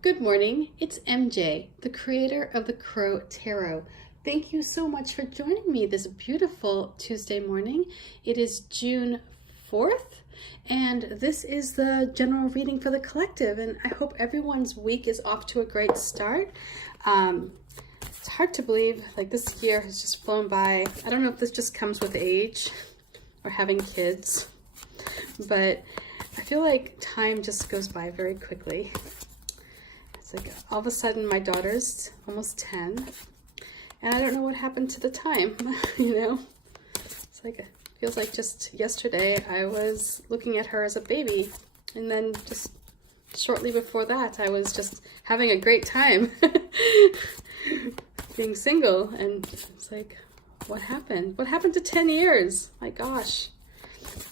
Good morning, it's MJ, the creator of the Crow Tarot. Thank you so much for joining me this beautiful Tuesday morning. It is June 4th, and this is the general reading for the collective, and I hope everyone's week is off to a great start. It's hard to believe, like, this year has just flown by. I don't know if this just comes with age or having kids, but I feel like time just goes by very quickly. It's like all of a sudden my daughter's almost 10 and I don't know what happened to the time, It's like, it feels like just yesterday I was looking at her as a baby, and then just shortly before that I was just having a great time being single, and it's like, what happened? What happened to 10 years? My gosh.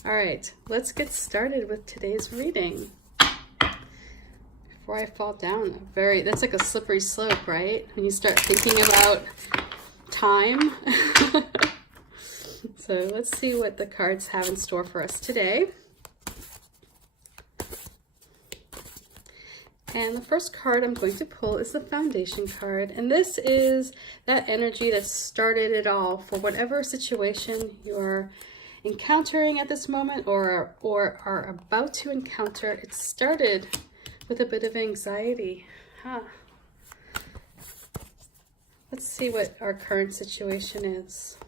All right, let's get started with today's reading. Before I fall down, that's like a slippery slope, right? When you start thinking about time. So let's see what the cards have in store for us today. And the first card I'm going to pull is the foundation card. And this is that energy that started it all for whatever situation you're encountering at this moment or are about to encounter. It started with a bit of anxiety. Let's see what our current situation is.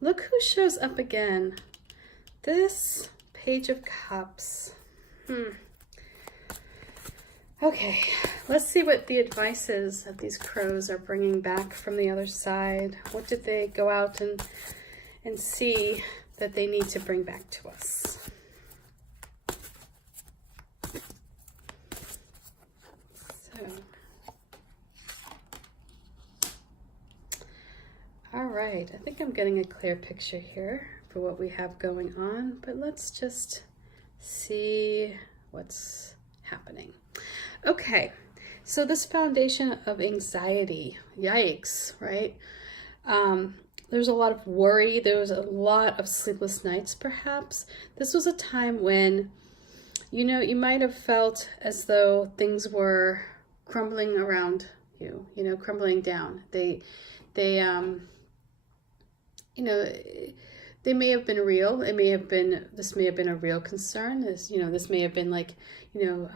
Look who shows up again. This Page of Cups. Okay, let's see what the advice is that these crows are bringing back from the other side. What did they go out and see that they need to bring back to us? So, all right, I think I'm getting a clear picture here for what we have going on, but let's just see what's happening. Okay, so this foundation of anxiety, yikes, right? There's a lot of worry. There was a lot of sleepless nights, perhaps. This was a time when, you might have felt as though things were crumbling around you, crumbling down. They may have been real. This may have been a real concern. This may have been like, you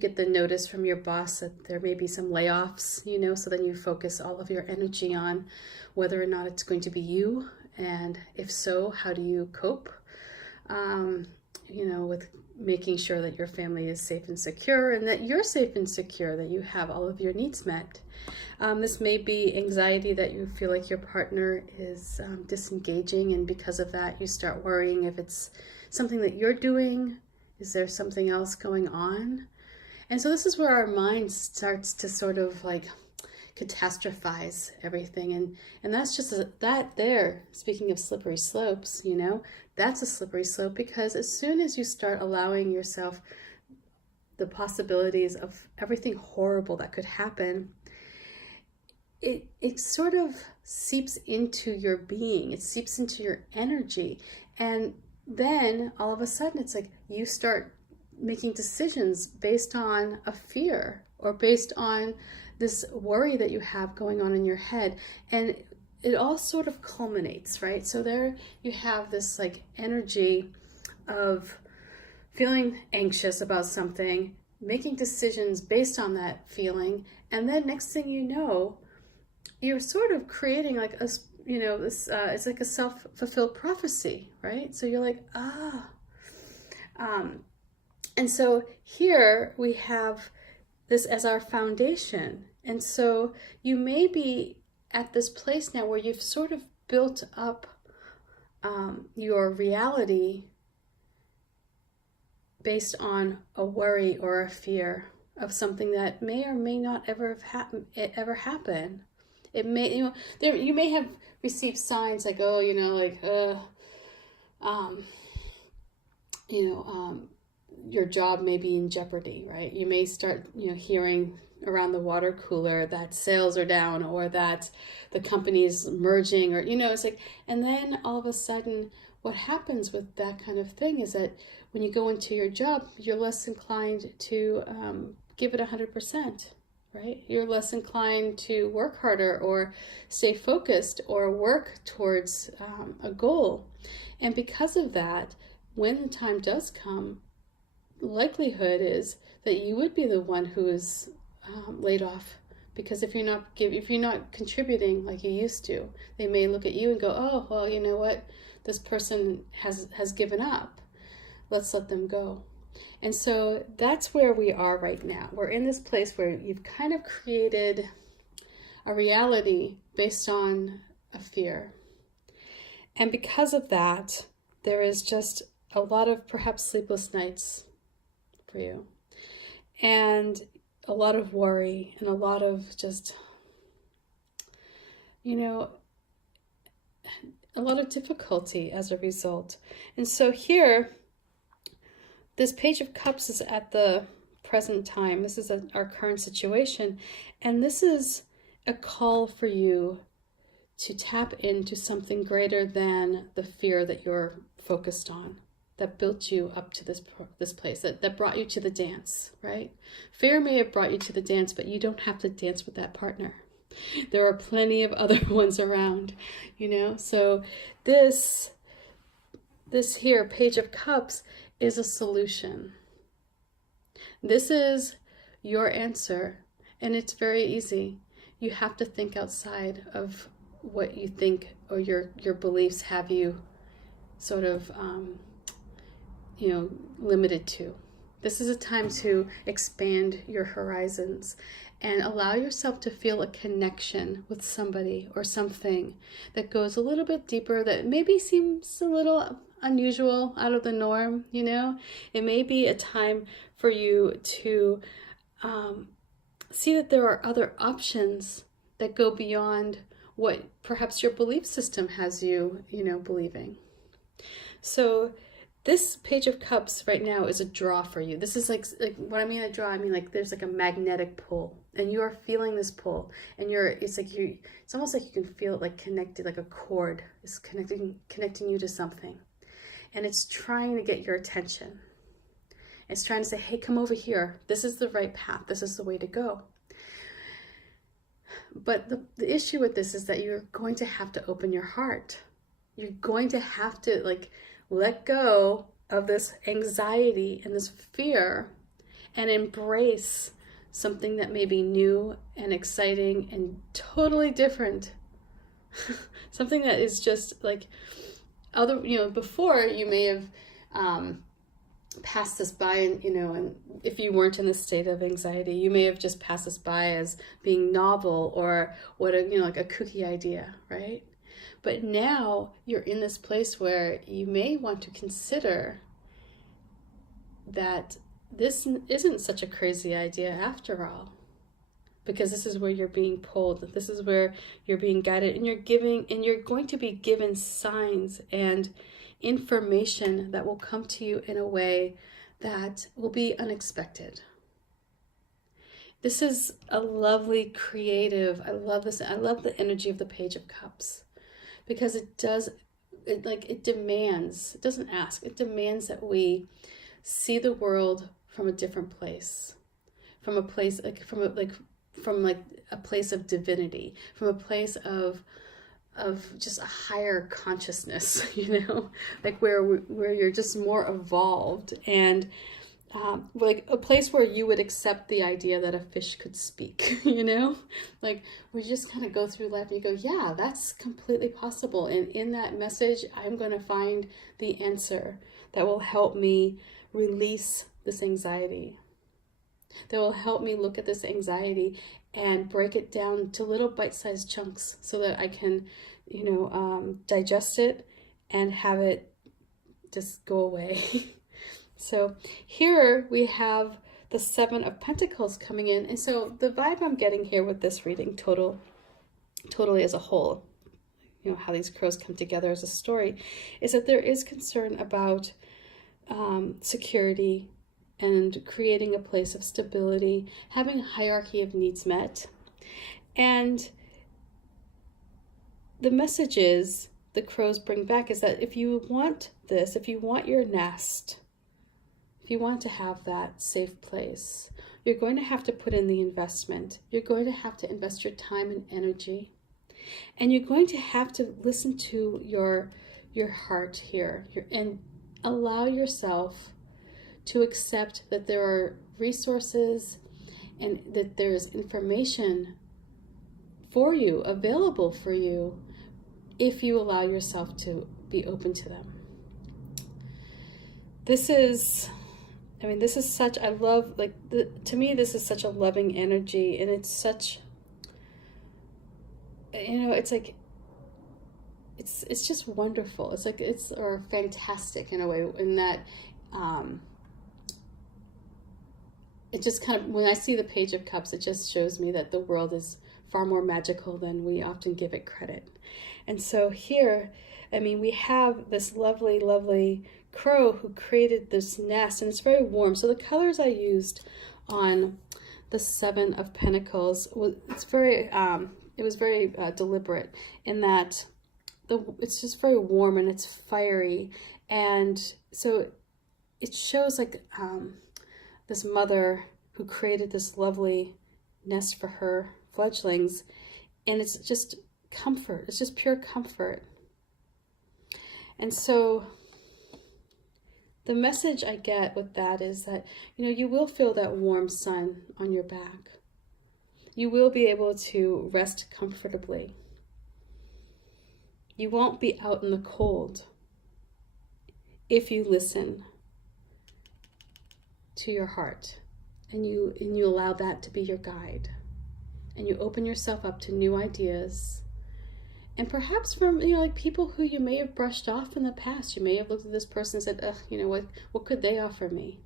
get the notice from your boss that there may be some layoffs, so then you focus all of your energy on whether or not it's going to be you. And if so, how do you cope, with making sure that your family is safe and secure, and that you're safe and secure, that you have all of your needs met. This may be anxiety that you feel like your partner is disengaging, and because of that you start worrying if it's something that you're doing. Is there something else going on? And so this is where our mind starts to sort of like catastrophize everything, and that's just speaking of slippery slopes, that's a slippery slope, because as soon as you start allowing yourself the possibilities of everything horrible that could happen, it sort of seeps into your being, it seeps into your energy, and then all of a sudden it's like you start making decisions based on a fear or based on this worry that you have going on in your head, and it all sort of culminates, right? So there you have this like energy of feeling anxious about something, making decisions based on that feeling, and then next thing you know, you're sort of creating like a, this, it's like a self-fulfilled prophecy, right? So you're like, and so here we have this as our foundation. And so you may be at this place now where you've sort of built up your reality based on a worry or a fear of something that may or may not ever happen. It may, you may have received signs like, your job may be in jeopardy, right? You may start, hearing around the water cooler that sales are down, or that the company's merging, or, it's like, and then all of a sudden what happens with that kind of thing is that when you go into your job, you're less inclined to give it 100%, right? You're less inclined to work harder or stay focused or work towards a goal. And because of that, when the time does come, likelihood is that you would be the one who is laid off, because if you're not contributing like you used to, they may look at you and go, oh, well, you know what, this person has given up, let's let them go. And so that's where we are right now. We're in this place where you've kind of created a reality based on a fear, and because of that, there is just a lot of perhaps sleepless nights for you, and a lot of worry, and a lot of just, a lot of difficulty as a result. And so here, this Page of Cups is at the present time. This is our current situation, and this is a call for you to tap into something greater than the fear that you're focused on, that built you up to this place, that brought you to the dance, right? Fear may have brought you to the dance, but you don't have to dance with that partner. There are plenty of other ones around, So this here, Page of Cups, is a solution. This is your answer, and it's very easy. You have to think outside of what you think or your beliefs have you sort of limited to. This is a time to expand your horizons and allow yourself to feel a connection with somebody or something that goes a little bit deeper, that maybe seems a little unusual, out of the norm. It may be a time for you to see that there are other options that go beyond what perhaps your belief system has you, believing. So this Page of Cups right now is a draw for you. This is like what I mean a draw, I mean like there's like a magnetic pull, and you are feeling this pull, and it's almost like you can feel it like connected, like a cord is connecting you to something. And it's trying to get your attention. It's trying to say, hey, come over here. This is the right path. This is the way to go. But the issue with this is that you're going to have to open your heart. You're going to have to let go of this anxiety and this fear and embrace something that may be new and exciting and totally different. Something that is just like before you may have passed this by, and if you weren't in this state of anxiety, you may have just passed this by as being novel or like a kooky idea, right? But now you're in this place where you may want to consider that this isn't such a crazy idea after all, because this is where you're being pulled. This is where you're being guided, and you're going to be given signs and information that will come to you in a way that will be unexpected. This is a lovely, creative, I love this. I love the energy of the Page of Cups, because it demands, it doesn't ask, it demands that we see the world from a different place, from a place from a place of divinity, from a place of just a higher consciousness, where you're just more evolved, and like a place where you would accept the idea that a fish could speak, like we just kind of go through life and you go, yeah, that's completely possible. And in that message, I'm going to find the answer that will help me release this anxiety, that will help me look at this anxiety and break it down to little bite-sized chunks so that I can, digest it and have it just go away. So here we have the Seven of Pentacles coming in. And so the vibe I'm getting here with this reading totally as a whole, how these crows come together as a story, is that there is concern about security and creating a place of stability, having a hierarchy of needs met. And the message is, the crows bring back, is that if you want this, if you want your nest, if you want to have that safe place, you're going to have to put in the investment. You're going to have to invest your time and energy. And you're going to have to listen to your heart here and allow yourself to accept that there are resources and that there's information for you, available for you, if you allow yourself to be open to them. This is such, I love, to me, this is such a loving energy, and it's such, it's like, it's just wonderful. It's like, or fantastic in a way, in that, it just kind of, when I see the Page of Cups, it just shows me that the world is far more magical than we often give it credit. And so here, we have this lovely, lovely crow who created this nest, and it's very warm. So the colors I used on the Seven of Pentacles, it was very deliberate in that it's just very warm and it's fiery. And so it shows like this mother who created this lovely nest for her fledglings, and it's just comfort. It's just pure comfort. And so the message I get with that is that, you will feel that warm sun on your back. You will be able to rest comfortably. You won't be out in the cold if you listen to your heart and you allow that to be your guide, and you open yourself up to new ideas. And perhaps from, people who you may have brushed off in the past. You may have looked at this person and said, ugh, what could they offer me?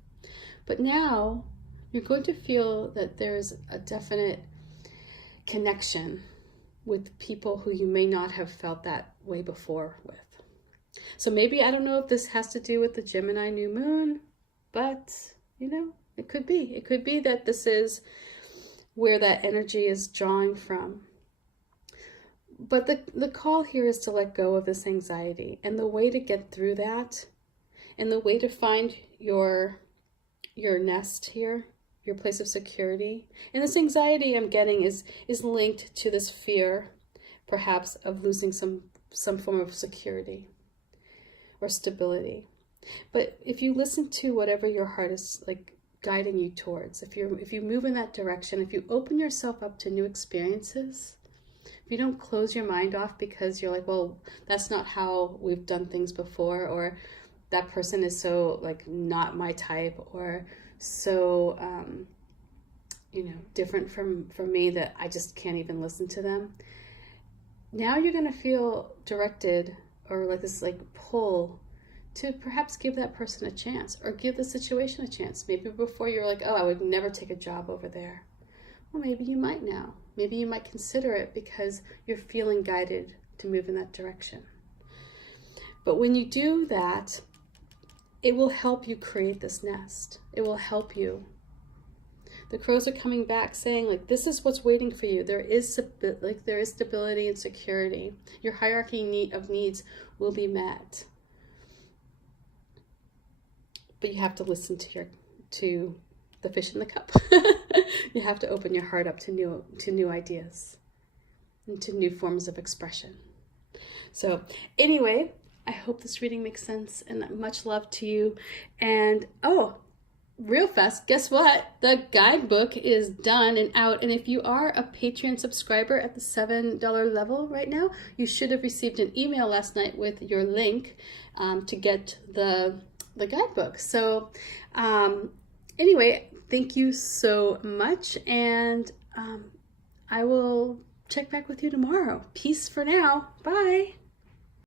But now you're going to feel that there's a definite connection with people who you may not have felt that way before with. So maybe, I don't know if this has to do with the Gemini new moon, but, it could be. It could be that this is where that energy is drawing from. But the call here is to let go of this anxiety, and the way to get through that, and the way to find your nest here, your place of security. And this anxiety I'm getting is linked to this fear, perhaps, of losing some form of security or stability. But if you listen to whatever your heart is guiding you towards, if you move in that direction, if you open yourself up to new experiences, if you don't close your mind off because you're like, well, that's not how we've done things before, or that person is so not my type, or so different from me that I just can't even listen to them. Now you're going to feel directed, or this pull to perhaps give that person a chance, or give the situation a chance. Maybe before you're like, oh, I would never take a job over there. Well, maybe you might now. Maybe you might consider it because you're feeling guided to move in that direction. But when you do that, it will help you create this nest. It will help you. The crows are coming back saying, this is what's waiting for you. There is stability and security. Your hierarchy of needs will be met. But you have to listen to the fish in the cup. You have to open your heart up to new ideas and to new forms of expression. So anyway, I hope this reading makes sense, and much love to you. And real fast, guess what? The guidebook is done and out. And if you are a Patreon subscriber at the $7 level right now, you should have received an email last night with your link to get the guidebook. So anyway, thank you so much, and I will check back with you tomorrow. Peace for now. Bye.